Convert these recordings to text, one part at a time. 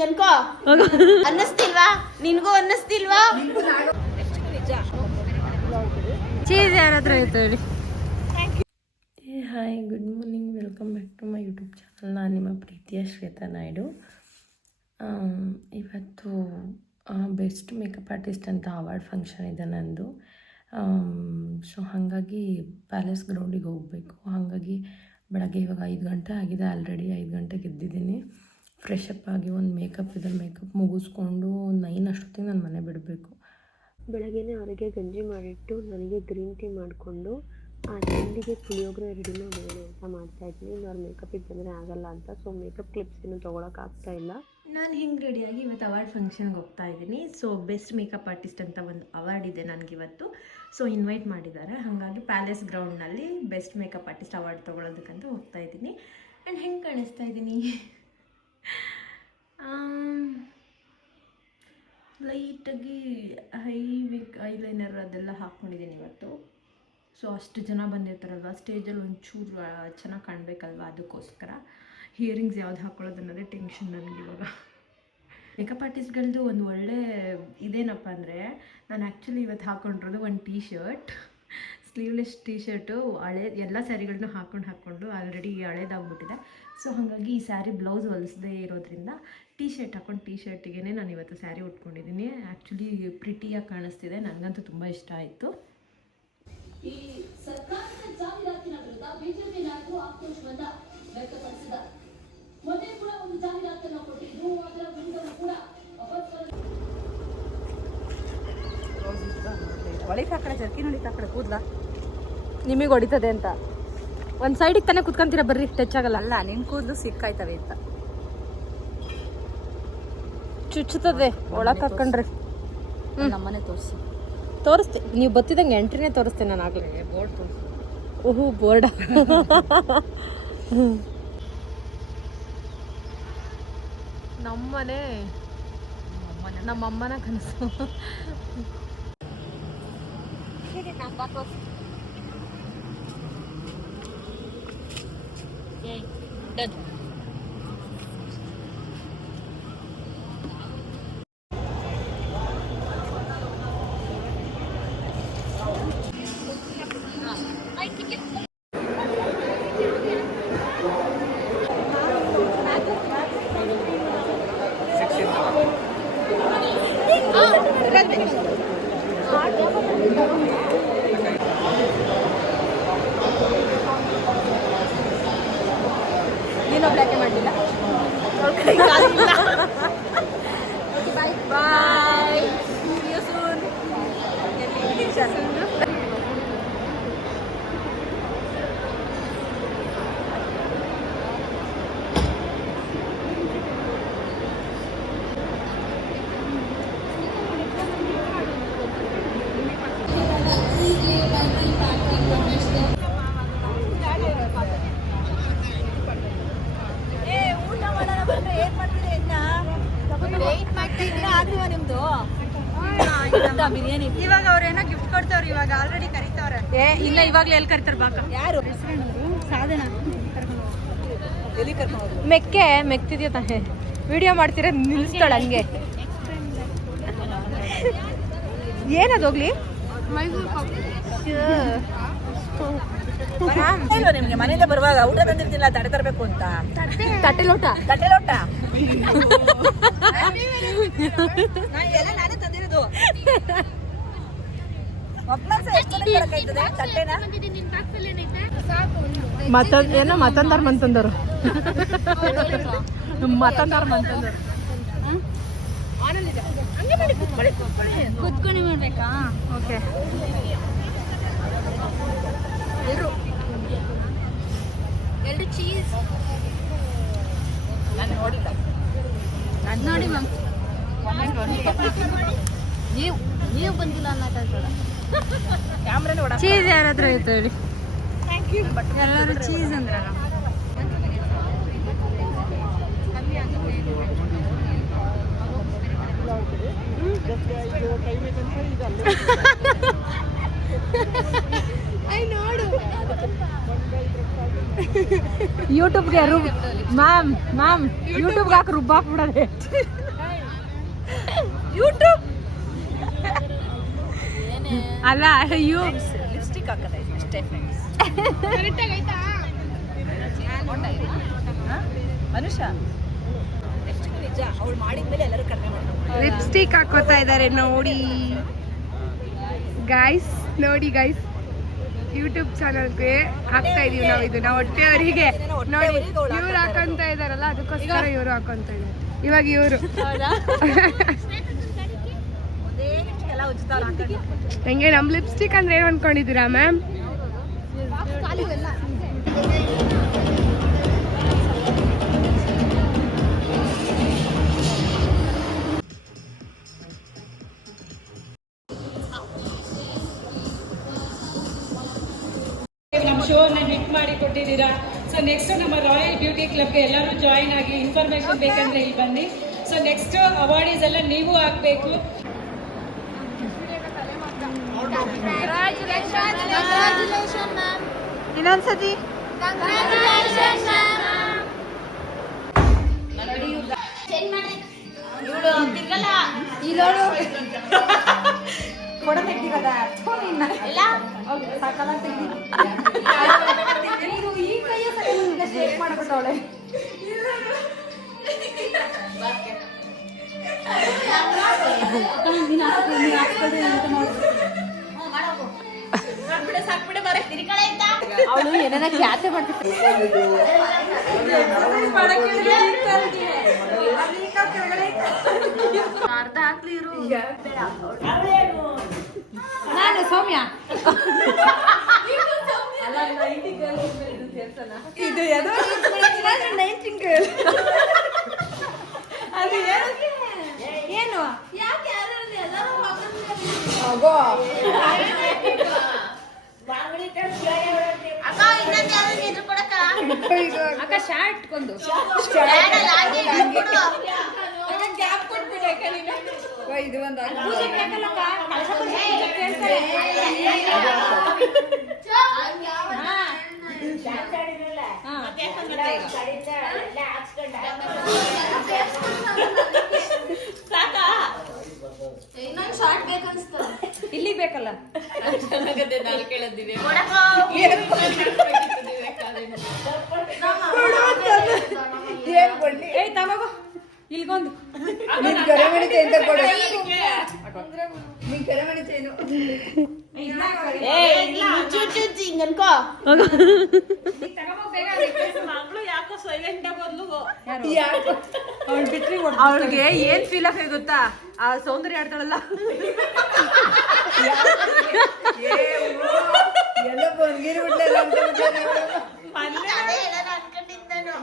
ಹಿಂಗ ಅನ್ಕೋ ಅನ್ನಿಸ್ತಿಲ್ವಾ ನಿನ್ಗೂ ಅನ್ನಿಸ್ತಿಲ್ವಾ ಚೀಸ್ ಯಾರಾದ್ರೂ ಆಯ್ತು. Hi good morning, welcome back to my YouTube channel. ನಾನು ನಿಮ್ಮ ಪ್ರೀತಿಯ ಶ್ವೇತಾ ನಾಯ್ಡು. ಇವತ್ತು ಬೆಸ್ಟ್ ಮೇಕಪ್ ಆರ್ಟಿಸ್ಟ್ ಅಂತ ಅವಾರ್ಡ್ ಫಂಕ್ಷನ್ ಇದೆ ನಂದು. ಸೊ ಹಾಗಾಗಿ ಪ್ಯಾಲೇಸ್ ಗ್ರೌಂಡಿಗೆ ಹೋಗಬೇಕು. ಹಾಗಾಗಿ ಬೆಳಗ್ಗೆ ಇವಾಗ 5 ಗಂಟೆ ಆಗಿದೆ, ಆಲ್ರೆಡಿ 5 ಗಂಟೆಗೆ ಎದ್ದಿದ್ದೀನಿ. ಫ್ರೆಶ್ ಅಪ್ ಆಗಿ ಒಂದು ಮೇಕಪ್ ಇದೆ, ಮೇಕಪ್ ಮುಗಿಸ್ಕೊಂಡು 9 ಅಷ್ಟೊತ್ತಿಗೆ ನಾನು ಮನೆ ಬಿಡಬೇಕು. ಬೆಳಗ್ಗೆನೇ ಅವರಿಗೆ ಗಂಜಿ ಮಾಡಿಟ್ಟು ನನಗೆ ಗ್ರೀನ್ ಟೀ ಮಾಡಿಕೊಂಡು ಆ ತಿಂಡಿಗೆ ಪುಳಿಯೋಗರೆ ರೆಡಿ ಮಾಡೋಣ ಅಂತ ಮಾಡ್ತಾಯಿದ್ದೀನಿ. ಇನ್ನು ಅವ್ರು ಮೇಕಪ್ಪಿಗೆ ಬಂದರೆ ಆಗಲ್ಲ ಅಂತ, ಸೊ ಮೇಕಪ್ ಕ್ಲಿಪ್ಸ್ ಇನ್ನೂ ತೊಗೊಳಕ್ಕಾಗ್ತಾ ಇಲ್ಲ. ನಾನು ಹಿಂಗೆ ರೆಡಿಯಾಗಿ ಇವತ್ತು ಅವಾರ್ಡ್ ಫಂಕ್ಷನ್ಗೆ ಹೋಗ್ತಾ ಇದ್ದೀನಿ. ಸೊ ಬೆಸ್ಟ್ ಮೇಕಪ್ ಆರ್ಟಿಸ್ಟ್ ಅಂತ ಒಂದು ಅವಾರ್ಡ್ ಇದೆ ನನಗಿವತ್ತು. ಸೊ ಇನ್ವೈಟ್ ಮಾಡಿದ್ದಾರೆ, ಹಾಗಾಗಿ ಪ್ಯಾಲೇಸ್ ಗ್ರೌಂಡ್ನಲ್ಲಿ ಬೆಸ್ಟ್ ಮೇಕಪ್ ಆರ್ಟಿಸ್ಟ್ ಅವಾರ್ಡ್ ತೊಗೊಳೋದಕ್ಕಂತ ಹೋಗ್ತಾ ಇದ್ದೀನಿ. ಆ್ಯಂಡ್ ಹೆಂಗೆ ಕಾಣಿಸ್ತಾ ಇದ್ದೀನಿ, ಲೈಟಾಗಿ ಐಲೈನರ್ ಅದೆಲ್ಲ ಹಾಕ್ಕೊಂಡಿದ್ದೀನಿ ಇವತ್ತು. ಸೊ ಅಷ್ಟು ಜನ ಬಂದಿರ್ತಾರಲ್ವ, ಸ್ಟೇಜಲ್ಲಿ ಒಂಚೂರು ಚೆನ್ನಾಗಿ ಕಾಣಬೇಕಲ್ವ, ಅದಕ್ಕೋಸ್ಕರ ಹಿಯರಿಂಗ್ಸ್ ಯಾವ್ದು ಹಾಕ್ಕೊಳ್ಳೋದು ಅನ್ನೋದೇ ಟೆನ್ಷನ್ ನನಗಿವಾಗ. ಮೇಕಪ್ ಆರ್ಟಿಸ್ಟ್ಗಳದ್ದು ಒಂದು ಒಳ್ಳೆ ಇದೇನಪ್ಪ ಅಂದರೆ, ನಾನು ಆ್ಯಕ್ಚುಲಿ ಇವತ್ತು ಹಾಕ್ಕೊಂಡಿರೋದು ಒಂದು T shirt, sleeveless T shirt. ಎಲ್ಲ ಸ್ಯಾರಿಗಳನ್ನೂ ಹಾಕ್ಕೊಂಡು ಆಲ್ರೆಡಿ ಹಳೇದಾಗ್ಬಿಟ್ಟಿದೆ. ಸೊ ಹಾಗಾಗಿ ಈ ಸ್ಯಾರಿ ಬ್ಲೌಸ್ ಹೊಲಿಸದೇ ಇರೋದ್ರಿಂದ ಟೀ ಶರ್ಟ್ ಹಾಕ್ಕೊಂಡು ಟೀ ಶರ್ಟಿಗೆ ನಾನು ಇವತ್ತು ಸ್ಯಾರಿ ಉಟ್ಕೊಂಡಿದ್ದೀನಿ. ಆ್ಯಕ್ಚುಲಿ ಪ್ರಿಟಿಯಾಗಿ ಕಾಣಿಸ್ತಿದೆ, ನನಗಂತೂ ತುಂಬ ಇಷ್ಟ ಆಯಿತು. ಈ ಸರ್ಕಾರದ ಜಾಹೀರಾತಿನ ವಿರುದ್ಧ ಬಿಜೆಪಿ ನಾಯಕರು ಆಕ್ರೋಶವನ್ನ ವ್ಯಕ್ತಪಡಿಸಿದ ಮೊನ್ನೆ ಕೂಡ ಒಂದು ಜಾಹೀರಾತನ್ನು ಕೊಟ್ಟಿದ್ದು, ಅದರ ವಿರುದ್ಧ ಕೂಡ ಹೊಳಿತಾಕಡೆ ಜರ್ಕಿನ್ ಹೊಳಿತಾಕಡೆ ಕೂದಲ ನಿಮಗೆ ಹೊಡಿತದೆ ಅಂತ ಒಂದು ಸೈಡಿಗೆ ತಾನೇ ಕುತ್ಕೊಂತೀರ, ಬರ್ರಿ ಟಚ್ ಆಗಲ್ಲ. ಅಲ್ಲ, ನಿನ್ನ ಕೂದಲು ಸಿಕ್ಕಾಯ್ತವೆ ಅಂತ ಚುಚ್ಚುತ್ತದೆ ಒಳಗೆ ಹಾಕೊಂಡ್ರೆ. ನಮ್ಮನೆ ತೋರಿಸ್ತೆ, ನೀವು ಬತ್ತಿದಂಗೆ ಎಂಟ್ರಿನೇ ತೋರಿಸ್ತೇನೆ ನಾನು ಆಗಲಿ. ಬೋರ್ಡ್ ತೋರಿಸ್ತೆ. ಓಹೋ ಬೋರ್ಡ. ನಮ್ಮನೆ ನಮ್ಮಮ್ಮನ ಕನಸು. ಏನೋ ಬ್ಲಾಕೆ ಮಾಡಲಿಲ್ಲ. ಬಾಯ್ ಬಾಯ್, see you soon. ಬಿರಿಯಾನಿ ಇವಾಗ ಅವ್ರೇನೋ ಗಿಫ್ಟ್ ಕೊಡ್ತಾವ್ರೆ, ಇವಾಗ ಆಲ್ರೆಡಿ ಕರೀತಾವ್ರೆ. ಇಲ್ಲ ಇವಾಗ್ಲೇ ಎಲ್ಲಿ ಕರಿತಾರೆ ಬಾಕ? ಯಾರು ಸಾಧನ ಮೆಕ್ಕೆ ಮೆಕ್ತಿದ್ಯೋ ತಾನೆ, ವಿಡಿಯೋ ಮಾಡ್ತೀರ ನಿಲ್ಲಿಸ್ತಾಳ ಹಂಗೆ. ಏನದು ಹೋಗ್ಲಿ ನಿಮ್ಗೆ ಮನೆಯಿಂದ ಬರುವಾಗ ಊಟ ತಂದಿರ್ತಿಲ್ಲ, ತಡೆ ತರಬೇಕು ಅಂತ. ತಟ್ಟೆ ಲೋಟ ನಾನೇ ತಂದಿರೋದು. ಏನೋ ಮತ್ತೊಂದಾರ ಮಂತಂದರು ಮತ್ತೊಂದಾರ ಮಂತಂದರು ಕುತ್ಕೊಂಡು ಮಾಡ್ಬೇಕಾ? ಓಕೆ, ಎರಡು ಚೀಸ್ ನೋಡಿಲ್ಲ, ನೋಡಿ ಮ್ಯಾಮ್. ನೀವು ಬಂದಿಲ್ಲ ಅನ್ನೋಕ್ಕಾಗ್ತದ. ಚೀಸ್ ಯಾರಾದ್ರೂ ಆಯ್ತು ಹೇಳಿ. ಎಲ್ಲರೂ ಚೀಸ್ ಅಂದ್ರಲ್ಲ. ಯೂಟ್ಯೂಬ್ ಯೂಟ್ಯೂಬ್ಗೆ ಮ್ಯಾಮ್ ಯೂಟ್ಯೂಬ್ಗೆ ಹಾಕಿ ರುಬ್ಬಾಕ್ಬಿಡೋದೆ ಯೂಟ್ಯೂಬ್ ಅಲ್ಲ ಲಿಪ್ಸ್ಟಿಕ್ ಹಾಕೋದೈತೆ ಅಷ್ಟೇ ಅನುಷಾ ನಿಜ ಅವಳು ಮಾಡಿದ್ಮೇಲೆ ಎಲ್ಲರೂ ಕಡಿಮೆ ಮಾಡ್ತಾರೆ. ಲಿಪ್ಸ್ಟಿಕ್ ಹಾಕೋತಾ ಇದ್ದಾರೆ ನೋಡಿ ಗೈಸ್, ನೋಡಿ ಗೈಸ್, ಯೂಟ್ಯೂಬ್ ಚಾನಲ್ಗೆ ಹಾಕ್ತಾ ಇದೀವಿ ನಾವು ಇದನ್ನ ಹೊಟ್ಟೆಯವರಿಗೆ. ನೋಡಿ ಇವ್ರು ಹಾಕೊಂತ ಇದಾರಲ್ಲ ಅದಕ್ಕೋಸ್ಕರ ಇವರು ಹಾಕೊಂತ ಇದ್ದಾರೆ. ಇವಾಗ ಇವರು ಹೆಂಗೆ ನಮ್ ಲಿಪ್ಸ್ಟಿಕ್ ಅಂದ್ರೆ ಏನ್ ಅನ್ಕೊಂಡಿದ್ದೀರಾ ಮ್ಯಾಮ್? ನಮ್ಮ ಶೋನ ಹಿಟ್ ಮಾಡಿ ಕೊಟ್ಟಿದ್ದೀರಾ. ಸೊ ನೆಕ್ಸ್ಟ್ ನಮ್ಮ ರಾಯಲ್ ಬ್ಯೂಟಿ ಕ್ಲಬ್ಗೆ ಎಲ್ಲರೂ ಜಾಯಿನ್ ಆಗಿ ಇನ್ಫಾರ್ಮೇಶನ್ ಬೇಕಂದ್ರೆ ಇಲ್ಲಿ ಬನ್ನಿ. ಸೊ ನೆಕ್ಸ್ಟ್ ಅವಾರ್ಡೀಸ್ ಎಲ್ಲ ನೀವು ಆಗಬೇಕು. ಇನ್ನೊಂದ್ಸತಿ ಫೋಟೋ ತೆಗ್ದಿರೋದ ಸಾಕಲ್ಲ ತೆಗ್ದಿ ಈ ಕೈಯ ಶೇಕ್ ಮಾಡ್ಬಿಟ್ಟವಳೆ. ಅವಳು ಏನೇನ ಖ್ಯಾತೆ ಮಾಡ್ತಿರ್ತಾರೆ. ಅರ್ಧ ಹಾಕ್ಲಿ ಇರು. ನಾನು ಸೌಮ್ಯ ಇದು ಅದು ಏನು ಅಕ್ಕ ಶಾರ್ಟ್ ಇಟ್ಕೊಂಡು ಇದು ಒಂದು ಇಲ್ಲಿ ಬೇಕಲ್ಲ ಏಯ್ ತಮಗೋ ಇಲ್ಗೊಂದು ಅವಳಿಗೆ ಏನ್ ಫೀಲ್ ಆಗ್ತದೆ ಗೊತ್ತಾ? ಆ ಸೌಂದರ್ಯ ಆಡ್ತಾಳಲ್ಲ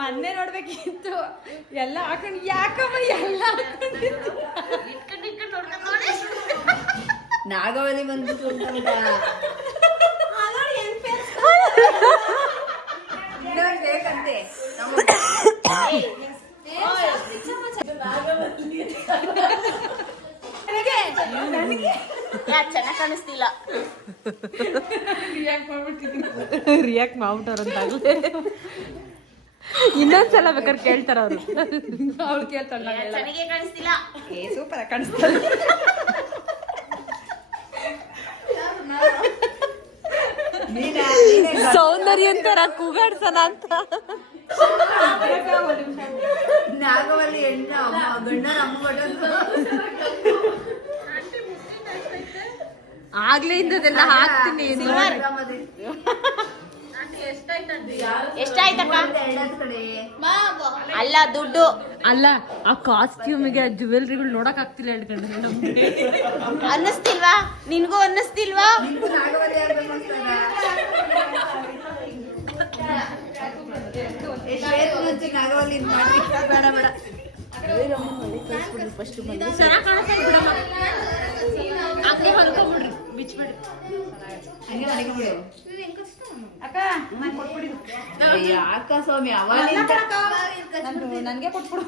ಮೊನ್ನೆ ನೋಡ್ಬೇಕಿತ್ತು ಎಲ್ಲ ಹಾಕೊಂಡು ಯಾಕಮ್ಮ ಎಲ್ಲ ನಾಗವಲ್ಲಿ ಬಂದ್ಬಿಟ್ಟು ಬೇಕಂತೆ ಚೆನ್ನಾಗಿ ಕಾಣಿಸ್ತಿಲ್ಲ. ರಿಯಾಕ್ಟ್ ಮಾಡ್ಬಿಟ್ಟವ್ರಂತಾಗ್ಲೇ. ಇನ್ನೊಂದ್ಸಲ ಬೇಕಾದ್ರೆ ಕೇಳ್ತಾರ ಅವ್ರು. ಅವ್ಳು ಕೇಳ್ತಾಳ ಚೆನ್ನಾಗೇ ಕಾಣಿಸ್ತಿಲ್ಲ. ಸೂಪರ್ ಕಾಣಿಸ್ತಾಳೆ. ಸೌಂದರ್ಯ ಅಂತಾರ ಕೂಗಾಡ್ಸನ ಅಂತ. ನಾಗವಲ್ಲಿ ಹೆಣ್ಣು ಗಂಡನ ಅಮ್ಮ ಆಗ್ಲೇ ಇಂದದೆಲ್ಲ ಹಾಕ್ತೀನಿ. ಎಷ್ಟಾಯ್ತಕ್ಕ? ಅಲ್ಲ ದುಡ್ಡು ಅಲ್ಲ ಆ ಕಾಸ್ಟ್ಯೂಮಿಗೆ ಜ್ಯುವೆಲ್ರಿಗಳು ನೋಡಕ್ ಆಗ್ತಿಲ್ಲ ಹೇಳ್ಕೊಂಡ್ರೆ ನಮ್ಗೆ ಅನ್ನಿಸ್ತಿಲ್ವಾ? ನಿನ್ಗೂ ಅನ್ನಿಸ್ತಿಲ್ವಾ? ಯಾಕ ಸ್ವಾಮಿ ನನ್ಗೆ ಕೊಟ್ಬಿಡು.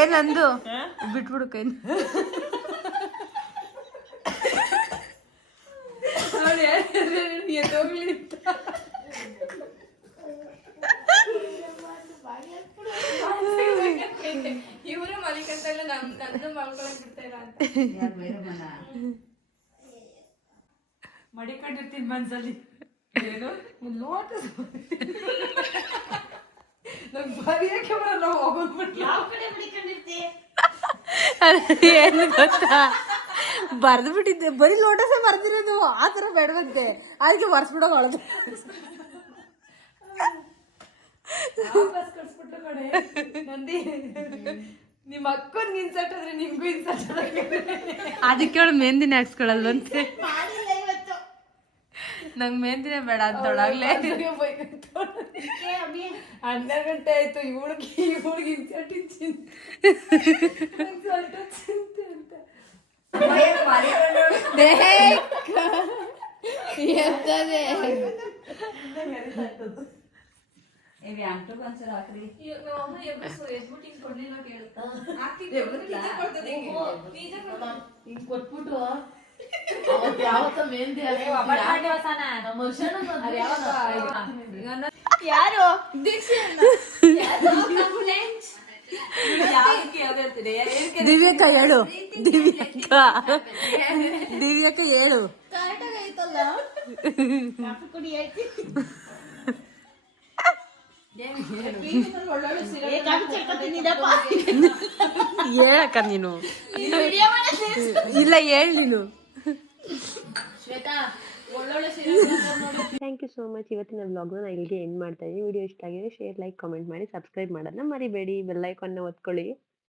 ಏನಂದು ಬಿಟ್ಬಿಡು ಕೈ. ಮಡಿಕೊಂಡಿರ್ತೀನಿ ಮನ್ಸಲ್ಲಿ ಏನು ಲೋಟಸ್ ನಂಗೆ ಬರೆಯಕ್ಕೆ ಬರಲ್ಲ ಹೋಗೋದ್ಬಿಟ್ಟು ಯಾವ ಕಡೆ ಮಡಿಕೊಂಡಿರ್ತಿ? ಏನು ಗೊತ್ತಾ, ಬರ್ದು ಬಿಟ್ಟಿದ್ದೆ, ಬರೀ ಲೋಟಸೇ ಬರ್ದಿರೋದು, ಆ ಥರ ಬೇಡವಂತೆ, ಅದಕ್ಕೆ ಬರ್ಸ್ಬಿಡೋ ಹೊಳದು. ವಾಪಸ್ ಕಳ್ಸ್ಬಿಟ್ಟು ಕಡೆ ನಂದಿ ನಿಮ್ಮ ಅಕ್ಕನ್ ಇನ್ಸರ್ಟ್ ಆದ್ರೆ ನಿಮ್ಗೂ ಇನ್ಸರ್ಟ್ ಅದಕ್ಕೆ ಅವಳು ಮೆಹಂದಿನ ಹಾಕ್ಸ್ಕೊಳಲ್ವಂತೆ. ಮಾಡಿಲ್ಲ ಇವತ್ತು. ನಂಗೆ ಮೆಹಂದಿನೇ ಬೇಡ ಅಂತೊಳಗ್ಲೇ. 12 ಗಂಟೆ ಆಯ್ತು, ಇವಳಿಗೆ ಇನ್ಸರ್ಟ್ ಚಿಂತೆ ಅಂತ ಕೊಟ್ಬಿಟ್ಟು ಯಾವತ್ತ ಮೆಹಂದಿ ಯಾರು ದಿವ್ಯಕ್ಕ ಹೇಳು, ದಿವ್ಯಕ್ಕ ಹೇಳು. ಕರೆಕ್ಟಾಗಿ ಆಯ್ತಲ್ಲ. ಕಾಫಿ ಕುಡಿ ಹೇಳ್ತೀನಿ. ಕಾಫಿ ಚಡ್ಕೊತೀನಿದಪ್ಪ. ಹೇಳಕ್ಕ ನೀನು, ಇಲ್ಲ ಹೇಳು ನೀನು. ಶ್ವೇತಾ ಒಳ್ಳೊಳ್ಳೆ ಸೀರೆ ನೋಡಿ. Thank you so much. ಇವತ್ತಿನ ವ್ಲಾಗ್ನ ನಾನು ಇಲ್ಲಿಗೆ ಎಂಡ್ ಮಾಡ್ತಾ ಇದ್ದೀನಿ. ವಿಡಿಯೋ ಇಷ್ಟ ಆಗಿದೆ ಶೇರ್, ಲೈಕ್, ಕಾಮೆಂಟ್ ಮಾಡಿ, ಸಬ್ಸ್ಕ್ರೈಬ್ ಮಾಡೋದನ್ನ ಮರಿಬೇಡಿ. ಬೆಲ್ ಐಕಾನ್ನ ಒತ್ಕೊಳ್ಳಿ.